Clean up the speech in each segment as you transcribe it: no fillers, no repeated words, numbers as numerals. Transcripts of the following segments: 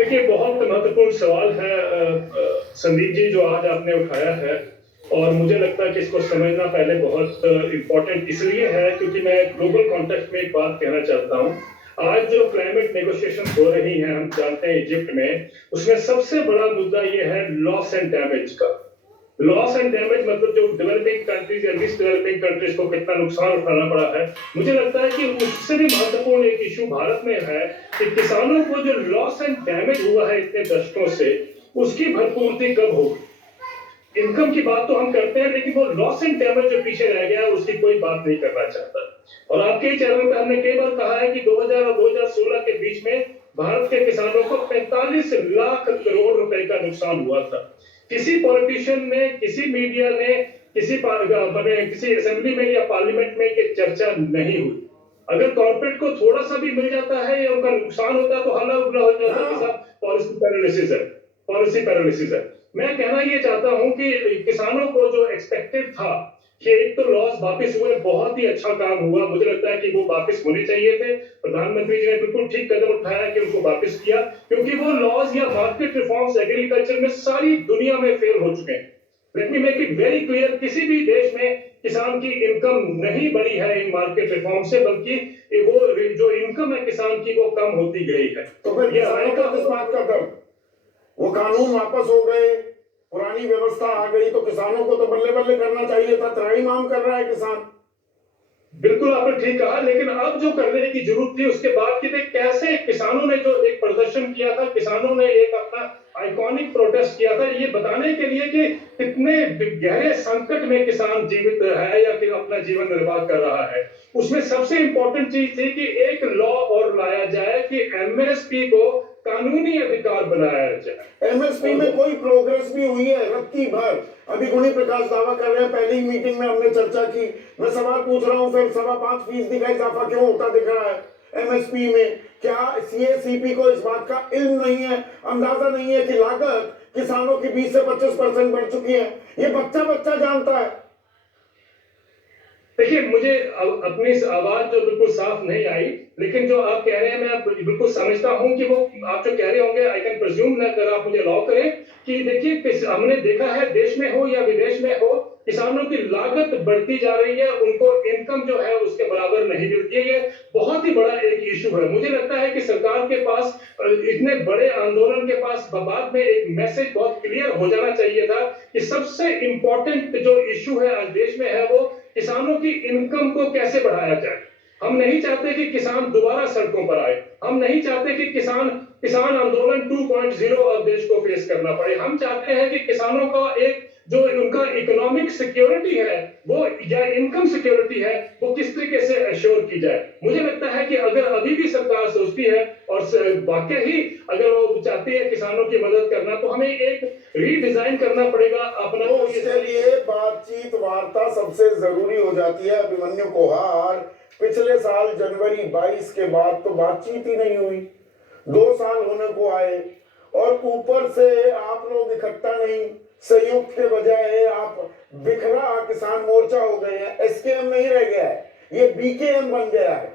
देखिए, बहुत महत्वपूर्ण सवाल है संदीप जी, जो आज आपने उठाया है। और मुझे लगता है कि इसको समझना पहले बहुत इम्पोर्टेंट इसलिए है क्योंकि मैं ग्लोबल कॉन्टेक्स्ट में एक बात कहना चाहता हूँ। आज जो क्लाइमेट नेगोशिएशन हो रही हैं, हम जानते हैं इजिप्ट में, उसमें सबसे बड़ा मुद्दा ये है लॉस एंड डैमेज का। लॉस एंड डैमेज मतलब जो डेवलपिंग कंट्रीज या डिस डेवलपिंग कंट्रीज को कितना नुकसान उठाना पड़ा है। मुझे लगता है कि उससे भी महत्वपूर्ण एक इशू भारत में है कि किसानों को जो लॉस एंड डैमेज हुआ है इतने दशकों से, उसकी भरपूर्ति कब होगी। इनकम की बात तो हम करते हैं, लेकिन वो लॉस एंड डैमेज जो पीछे रह गया उसकी कोई बात नहीं करना चाहता। और आपके चैनल पे हमने कई बार कहा है कि 2000 और 2016 के बीच में भारत के किसानों को 45 लाख करोड़ रुपए का नुकसान हुआ था। किसी पॉलिटिशियन ने, किसी मीडिया ने, किसी असेंबली में या पार्लियामेंट में ये चर्चा नहीं हुई। अगर कॉर्पोरेट को थोड़ा सा भी मिल जाता है या उनका नुकसान होता है तो हल्ला उगला हो जाता है कि साहब पॉलिसी पैरालिसिस है, पॉलिसी पैरालिसिस है। मैं कहना ये चाहता हूं कि किसानों को जो एक्सपेक्टेड था कि एक तो लॉस वापस हुए, बहुत ही अच्छा काम हुआ। मुझे लगता है कि वो वापस होने चाहिए थे। प्रधानमंत्री जी ने बिल्कुल ठीक कदम उठाया कि उनको वापस किया, क्योंकि वो लॉस या मार्केट रिफॉर्म्स एग्रीकल्चर में सारी दुनिया में फेल हो चुके हैं। Let me make it very clear, किसी भी देश में किसान की इनकम नहीं बढ़ी है इन मार्केट रिफॉर्म से, बल्कि वो जो इनकम है किसान की वो कम होती गई है। तो फिर किसानों को किस बात का डर? वो कानून वापस हो गए, पुरानी व्यवस्था आ गई, तो किसानों को तो बल्ले बल्ले करना चाहिए था। त्राही माम कर रहा है किसान। बिल्कुल आपने ठीक कहा, लेकिन अब जो करने की जरूरत थी उसके बाद कि कैसे किसानों ने जो एक प्रदर्शन किया था, किसानों ने एक अपना आइकॉनिक प्रोटेस्ट किया था, ये बताने के लिए कि कितने गहरे संकट में किसान जीवित है या कि अपना जीवन निर्वाह कर रहा है। उसमें सबसे इंपॉर्टेंट चीज थी कि एक लॉ और लाया जाए कि एमएसपी को कानूनी अधिकार बनाया जाए। एमएसपी में कोई प्रोग्रेस भी हुई है? रत्ती भर। अभी गुणी प्रकाश दावा कर रहे हैं, पहली मीटिंग में हमने चर्चा की। मैं सवाल पूछ रहा हूं, फिर 5.25% का इजाफा क्यों होता दिख रहा है एमएसपी में? क्या सीएसीपी को इस बात का इल्म नहीं है, अंदाजा नहीं है कि लागत किसानों की 20 से 25% बढ़ चुकी है? ये बच्चा बच्चा जानता है। देखिए, मुझे अपनी आवाज जो बिल्कुल साफ नहीं आई, लेकिन जो आप कह रहे हैं मैं बिल्कुल समझता हूं कि वो आप जो कह रहे होंगे, आई कैन प्रिज्यूम ना, अगर आप मुझे अलाउ करें कि देखिए, हमने देखा है देश में हो या विदेश में हो, किसानों की लागत बढ़ती जा रही है, उनको इनकम जो है उसके बराबर नहीं मिलती है। ये बहुत ही बड़ा एक इशू है। मुझे लगता है कि सरकार के पास इतने बड़े आंदोलन के पास बाद में एक मैसेज बहुत क्लियर हो जाना चाहिए था कि सबसे इंपॉर्टेंट जो इशू है आज देश में है वो किसानों की इनकम को कैसे बढ़ाया जाए। हम नहीं चाहते कि किसान दोबारा सड़कों पर आए। हम नहीं चाहते कि किसान किसान आंदोलन 2.0 अब देश को फेस करना पड़े। हम चाहते हैं कि किसानों का एक जो उनका इकोनॉमिक सिक्योरिटी है वो, या इनकम सिक्योरिटी है, वो किस तरीके से एश्योर की जाए। मुझे लगता है कि अगर अभी भी सरकार सोचती है और वाकई ही अगर वो चाहती है किसानों की मदद करना, तो हमें एक रीडिजाइन करना पड़ेगा अपना। तो उसके लिए बातचीत वार्ता सबसे जरूरी हो जाती है। अभिमन्यु कोहार, पिछले साल जनवरी 22 के बाद तो बातचीत ही नहीं हुई। 2 साल होने को आए और ऊपर से आप लोग इकट्ठा नहीं, संयुक्त के बजाय आप बिखरा किसान मोर्चा हो गए हैं। एसकेएम नहीं रह गया है, ये बीकेएम बन गया है।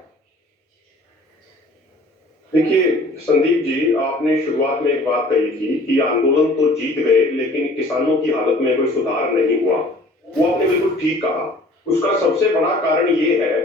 देखिए संदीप जी, आपने शुरुआत में एक बात कही थी कि आंदोलन तो जीत गए लेकिन किसानों की हालत में कोई सुधार नहीं हुआ। वो आपने बिल्कुल ठीक कहा। उसका सबसे बड़ा कारण ये है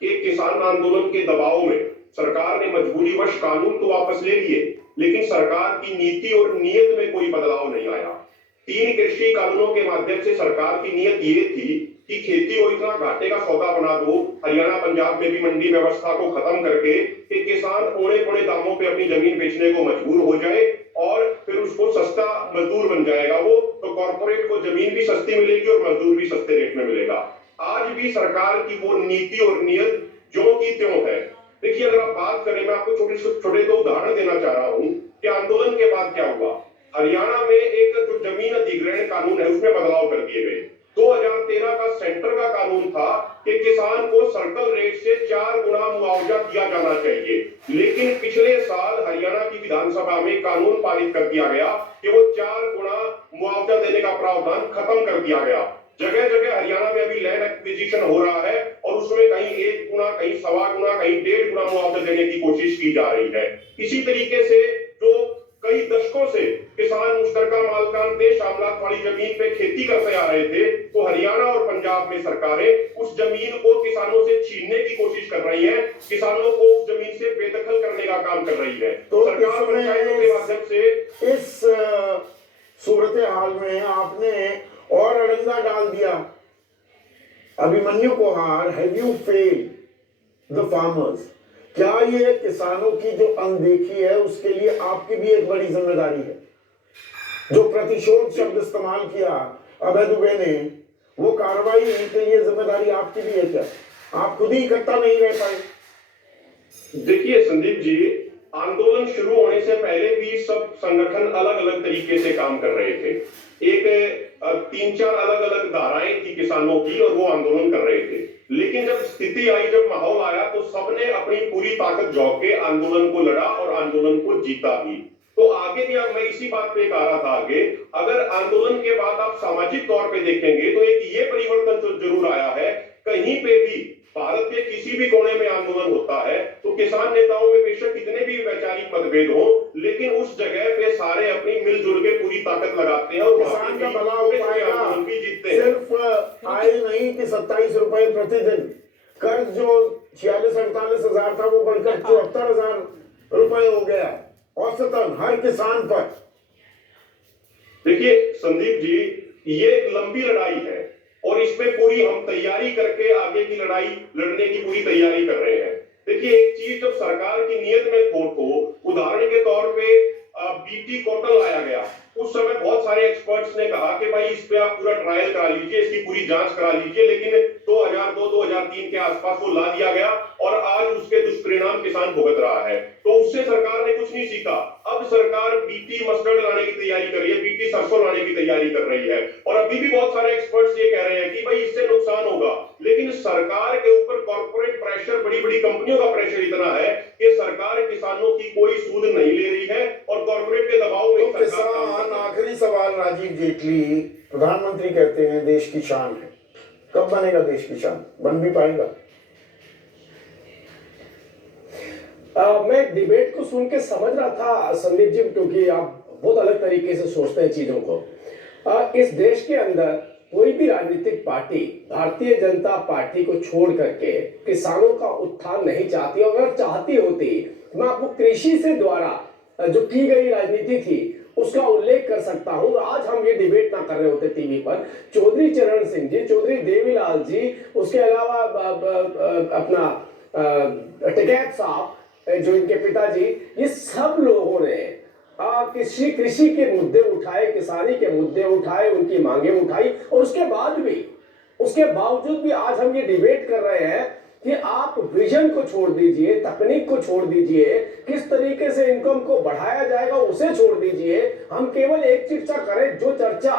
कि किसान आंदोलन के दबाव में सरकार ने मजबूरीवश कानून तो वापस ले लिए, लेकिन सरकार की नीति और नीयत में कोई बदलाव नहीं आया। 3 कृषि कानूनों के माध्यम से सरकार की नीयत ये थी कि खेती को इतना घाटे का सौदा बना दो, हरियाणा पंजाब में भी मंडी व्यवस्था को खत्म करके, कि किसान औने पौने दामों पे अपनी जमीन बेचने को मजबूर हो जाए और फिर उसको सस्ता मजदूर बन जाएगा वो, तो कॉर्पोरेट को जमीन भी सस्ती मिलेगी और मजदूर भी सस्ते रेट में मिलेगा। आज भी सरकार की वो नीति और नियत ज्यों की त्यों है। देखिए, अगर आप बात करें, मैं आपको छोटे छोटे 2 उदाहरण देना चाह रहा हूं कि आंदोलन के बाद क्या हुआ। हरियाणा में एक जो जमीन अधिग्रहण कानून है उसमें बदलाव कर दिए गए। 2013 का सेंटर का कानून था कि किसान को सर्कल रेट से 4 गुना मुआवजा दिया जाना चाहिए, लेकिन पिछले साल हरियाणा की विधानसभा में कानून पारित कर दिया गया कि वो 4 गुना मुआवजा देने का प्रावधान खत्म कर दिया गया। जगह जगह हरियाणा में अभी लैंड एक्विजिशन हो रहा है और उसमें कहीं 1 गुना, कहीं 1.25 गुना, कहीं 1.5 गुना मुआवजा देने की कोशिश की जा रही है। इसी तरीके से जो कई के शामलात वाली जमीन पे खेती करते आ रहे थे, तो हरियाणा और पंजाब में सरकारें उस जमीन को किसानों से छीनने की कोशिश कर रही है, किसानों को उस जमीन से बेदखल करने का काम कर रही है। तो सरकार पंचायतों के माध्यम से इस सूरत हाल में आपने और अड़ंगा डाल दिया। Abhimanyu Kohar, have you failed the farmers? क्या ये किसानों की जो अनदेखी है उसके लिए आपकी भी एक बड़ी जिम्मेदारी है? जो प्रतिशोध शब्द इस्तेमाल किया अभय दुबे ने, वो कार्रवाई के लिए जिम्मेदारी आपकी भी है क्या? आप खुद ही इकट्ठा नहीं रह पाए? देखिए संदीप जी, आंदोलन शुरू होने से पहले भी सब संगठन अलग अलग तरीके से काम कर रहे थे। एक 3-4 अलग अलग धाराएं थी किसानों की और वो आंदोलन कर रहे थे, लेकिन जब स्थिति आई, जब माहौल आया, तो सबने अपनी पूरी ताकत झोंक के आंदोलन को लड़ा और आंदोलन को जीता भी। तो आगे भी अब मैं इसी बात पे कह रहा था, आगे अगर आंदोलन के बाद आप सामाजिक तौर पे देखेंगे तो एक ये परिवर्तन तो जरूर आया है, कहीं पे भी भारत के किसी भी कोने में आंदोलन होता है तो किसान नेताओं में बेशक कितने भी वैचारिक मतभेद हो, लेकिन उस जगह पे सारे अपनी मिलजुल के पूरी ताकत लगाते हैं और किसान का भला हो पाएगा। आंदोलन भी जीतते हैं। सिर्फ आय नहीं कि 27 रुपए प्रतिदिन, कर्ज जो 46-48 हजार था वो बढ़कर 74,000 रुपए हो गया औसतन हर किसान पर। देखिए संदीप जी, ये एक लंबी लड़ाई है और इसमें पूरी हम तैयारी करके आगे की लड़ाई लड़ने की पूरी तैयारी कर रहे हैं। देखिए एक चीज जब सरकार की नीयत में खोट हो, उदाहरण के तौर पे बीटी कॉटन लाया गया, उस समय बहुत सारे एक्सपर्ट्स ने कहा कि भाई इस पे आप पूरा ट्रायल करा लीजिए, इसकी पूरी जांच करा लीजिए, लेकिन 2002-2003 के आसपास वो ला दिया गया और आज उसके दुष्परिणाम किसान भुगत रहा है। तो उससे सरकार ने कुछ नहीं सीखा। अब सरकार बीटी मस्टर्ड लाने की तैयारी कर रही है, बीटी सरसों लाने की तैयारी कर रही है और अभी भी बहुत सारे एक्सपर्ट्स ये कह रहे हैं कि भाई इससे नुकसान होगा, लेकिन सरकार के ऊपर कॉर्पोरेट प्रेशर, बड़ी बड़ी कंपनियों का प्रेशर इतना है कि सरकार किसानों की कोई सूद नहीं ले रही है और कॉर्पोरेट के दबाव में तो किसान, आखिरी सवाल, राजीव जेटली प्रधानमंत्री कहते हैं देश की शान है, कब बनेगा देश की शान? बन भी पाएगा? मैं डिबेट को सुन के समझ रहा था संदीप जी, क्योंकि आप बहुत अलग तरीके से सोचते हैं चीजों को। इस देश के अंदर कोई भी राजनीतिक पार्टी भारतीय जनता पार्टी को छोड़ करके किसानों का उत्थान नहीं चाहती, और अगर चाहती होती, मैं आपको कृषि से द्वारा जो की गई राजनीति थी उसका उल्लेख कर सकता हूं। आज हम ये डिबेट ना कर रहे होते टीवी पर, चौधरी चरण सिंह जी, चौधरी देवीलाल जी, उसके अलावा अपना टिकैत साहब जो इनके पिताजी, ये सब लोगों ने कृषि के मुद्दे उठाए, किसानी के मुद्दे उठाए, उनकी मांगे उठाई, और उसके बावजूद भी आज हम ये डिबेट कर रहे हैं कि आप विजन को छोड़ दीजिए, तकनीक को छोड़ दीजिए, किस तरीके से इनकम को बढ़ाया जाएगा उसे छोड़ दीजिए, हम केवल एक चर्चा करें, जो चर्चा